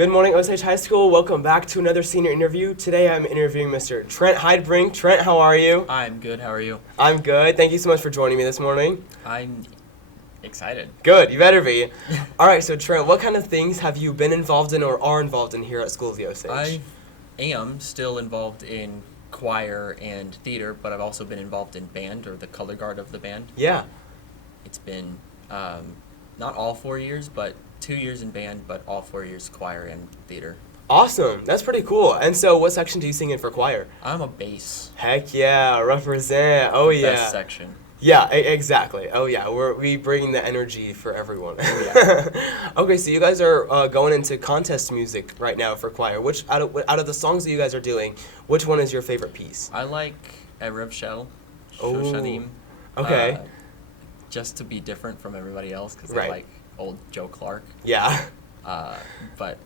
Good morning, Osage High School. Welcome back to another senior interview. Today I'm interviewing Mr. Trent Heidbrink. Trent, how are you? I'm good. How are you? I'm good. Thank you so much for joining me this morning. I'm excited. Good, you better be. All right, so Trent, what kind of things have you been involved in or are involved in here at School of the Osage? I am still involved in choir and theater, but I've also been involved in band or the color guard of the band. Yeah. It's been not all 4 years, but 2 years in band, but all 4 years choir and theater. Awesome. That's pretty cool. And so what section do you sing in for choir? I'm a bass. Heck yeah, represent. Oh yeah. Best section. Yeah, exactly. Oh yeah, we bring the energy for everyone. Oh, yeah. Okay, so you guys are going into contest music right now for choir. Which out of the songs that you guys are doing, which one is your favorite piece? I like Erev Shel, Oh, Shoshanim. okay. Just to be different from everybody else, because Right. I like old Joe Clark. Yeah. But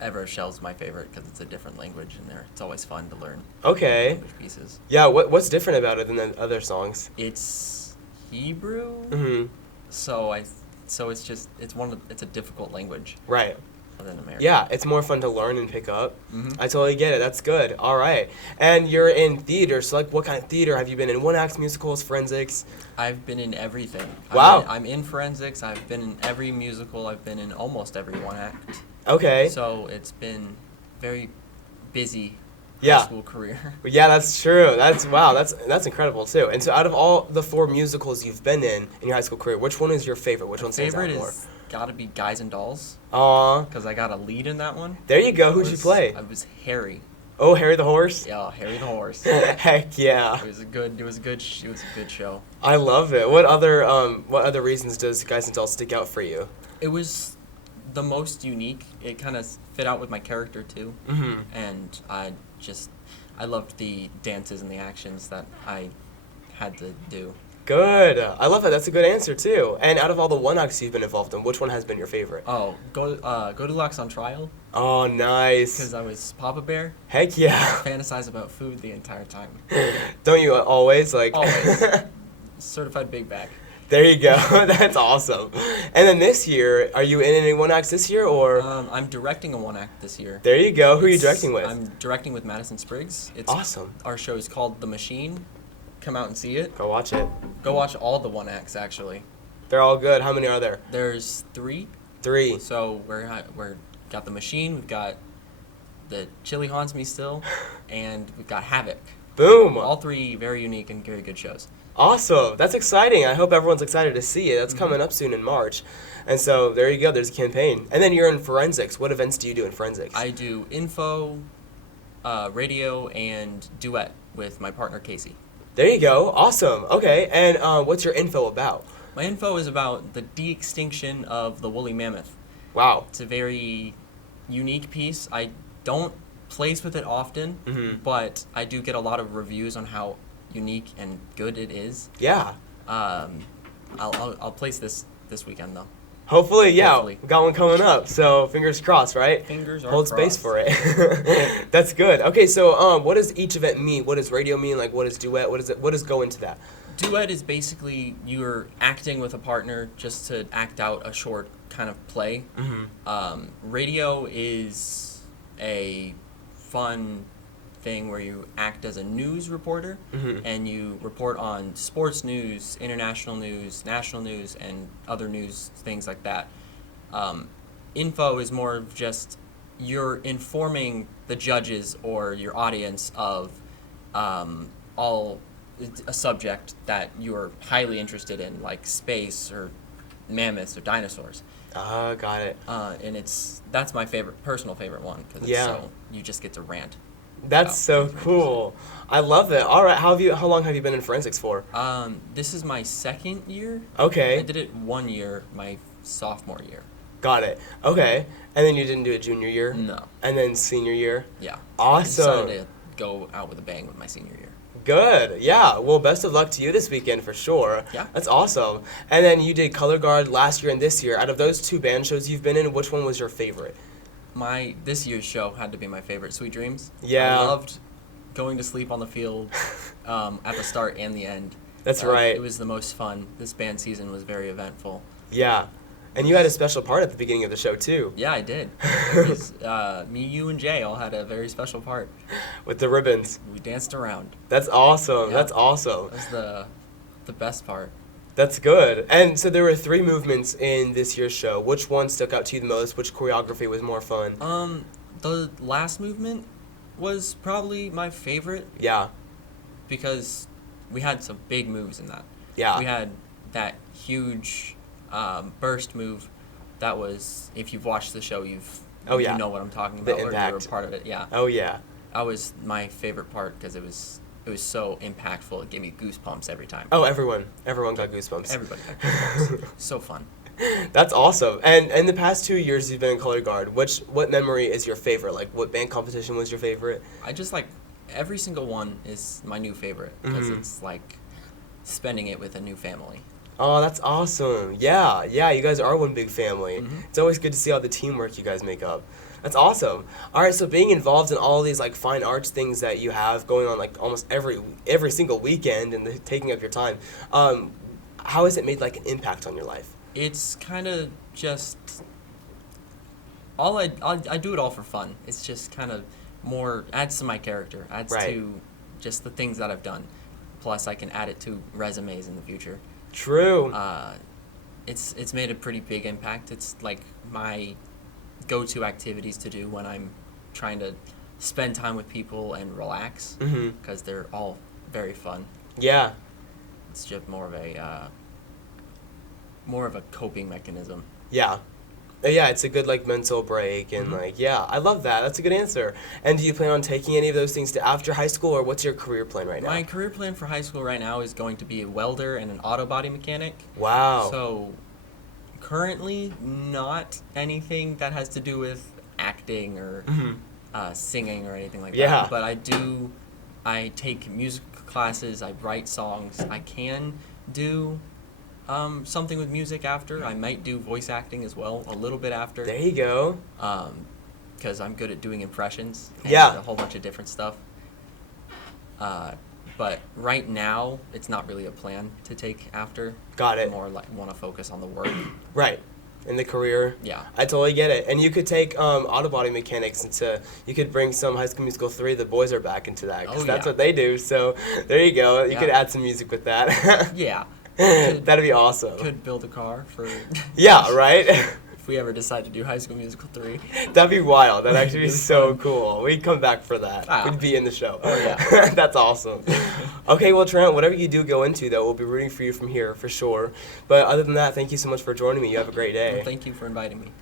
Erev Shel's my favorite because it's a different language in there. It's always fun to learn Okay. language pieces. Yeah. What's different about it than the other songs? It's Hebrew, Mm-hmm. so it's a difficult language Right. other than American. Yeah, it's more fun to learn and pick up. Mhm. I totally get it. That's good. All right. And you're in theater, so like what kind of theater? Have you been in one-act musicals, forensics? I've been in everything. Wow. I'm in forensics. I've been in every musical. I've been in almost every one act. Okay. So it's been very busy Yeah. high school career. Yeah, that's true. Wow, that's incredible too. And so out of all the 4 musicals you've been in your high school career, which one is your favorite? Which one stands out Favorite more? is gotta be Guys and Dolls Aw, because I got a lead in that one. there you go. Who'd you play? I was Harry. Oh, Harry the Horse? Yeah, Harry the Horse. Heck yeah. It was a good show. I love it. What other reasons does Guys and Dolls stick out for you? It was the most unique. It kind of fit out with my character too, Mm-hmm. and I loved the dances and the actions that I had to do. Good. I love that. That's a good answer too. And out of all the one-acts you've been involved in, which one has been your favorite? Oh, Goldilocks on Trial Oh, nice. because I was Papa Bear. Heck yeah. Fantasize about food the entire time. Don't you always like? Always. Certified Big Bag. There you go. That's awesome. And then this year, are you in any one-acts this year or? I'm directing a one act this year. There you go. Who are you It's- directing with? I'm directing with Madison Spriggs. It's Awesome. Our show is called The Machine. Come out and see it. Go watch it. Go watch all the one acts actually. They're all good. How many are there? There's 3. 3. So we're got The Machine, we've got The Chili Haunts Me Still, and we've got Havoc. Boom. All 3 very unique and very good shows. Awesome. That's exciting. I hope everyone's excited to see it. That's coming up soon in March. And so there you go. There's a campaign. And then you're in forensics. What events do you do in forensics? I do info, radio, and duet with my partner Casey. There you go. Awesome. Okay. And what's your info about? My info is about the de-extinction of the woolly mammoth. Wow. It's a very unique piece. I don't place with it often, Mhm. but I do get a lot of reviews on how unique and good it is. Yeah. I'll place this weekend though. Hopefully, yeah. Hopefully. Got one coming up. So fingers crossed, right? Fingers are Hold space crossed. for it. That's good. Okay, so what does each event mean? What does radio mean? Like, what is duet? What does go into that? Duet is basically you're acting with a partner just to act out a short kind of play. Mm-hmm. Radio is a fun thing where you act as a news reporter Mhm. and you report on sports news, international news, national news, and other news, things like that. Info is more of just you're informing the judges or your audience of all a subject that you're highly interested in, like space or mammoths or dinosaurs. Got it. And that's my personal favorite one because Yeah. so you just get to rant. That's Wow. so cool. I love it. All right, how long have you been in forensics for? This is my 2nd year. Okay, I did it 1 year, my sophomore year. got it. Okay, and then you didn't do it junior year, No, and then senior year. yeah. Awesome. I decided to go out with a bang with my senior year. Good. Yeah. Well, best of luck to you this weekend for sure. Yeah. That's awesome. And then you did color guard last year and this year. Out of those 2 band shows you've been in, which one was your favorite? This year's show had to be my favorite, Sweet Dreams. Yeah. I loved going to sleep on the field at the start and the end. That's right. It was the most fun. This band season was very eventful. Yeah. And you had a special part at the beginning of the show, too. Yeah, I did. It was, me, you, and Jay all had a very special part. With the ribbons. We danced around. That's awesome. Yeah. That's awesome. That was the best part. That's good. And so there were 3 movements in this year's show. Which one stuck out to you the most? Which choreography was more fun? The last movement was probably my favorite Yeah. because we had some big moves in that. Yeah. We had that huge burst move that was, if you've watched the show, you know what I'm talking The about, or you were impact. part of it. Yeah. Oh, yeah. That was my favorite part because it was so impactful. It gave me goosebumps every time. Oh, everyone got goosebumps. Everybody got goosebumps. So fun. That's awesome. And in the past 2 years you've been in color guard. What memory is your favorite? Like, what band competition was your favorite? I just like every single one is my new favorite because Mhm. it's like spending it with a new family. Oh, that's awesome. Yeah, you guys are one big family. Mhm. It's always good to see all the teamwork you guys make up. That's awesome. All right, so being involved in all these like fine arts things that you have going on like almost every single weekend and taking up your time, how has it made like an impact on your life? It's kind of just I do it all for fun. It's just kind of more adds to my character, adds Right. to just the things that I've done. Plus, I can add it to resumes in the future. True. It's made a pretty big impact. It's like my go-to activities to do when I'm trying to spend time with people and relax Mhm. because they're all very fun. Yeah. It's just more of a coping mechanism. Yeah. Yeah, it's a good like mental break and like yeah, I love that. That's a good answer. And do you plan on taking any of those things to after high school or what's your career plan right now? My career plan for high school right now is going to be a welder and an auto body mechanic. Wow. So currently not anything that has to do with acting or singing or anything like Yeah. that. But I take music classes, I write songs. I can do something with music after. I might do voice acting as well, a little bit after. There you go. Because I'm good at doing impressions and Yeah. a whole bunch of different stuff. But right now, it's not really a plan to take after. Got it. More like want to focus on the work. Right. In the career. Yeah. I totally get it. And you could take auto body mechanics you could bring some High School Musical 3, the boys are back into that because that's yeah. what they do. So there you go. You Yeah. could add some music with that. Yeah. That'd be awesome. Could build a car for Yeah, right? if we ever decide to do High School Musical 3. That'd be wild. That'd actually be It's so fun. cool. We'd come back for that. Ah. We'd be in the show. Oh, yeah. That's awesome. Okay, well, Trent, whatever you do go into, though, we'll be rooting for you from here, for sure. But other than that, thank you so much for joining me. You have a great day. Well, thank you for inviting me.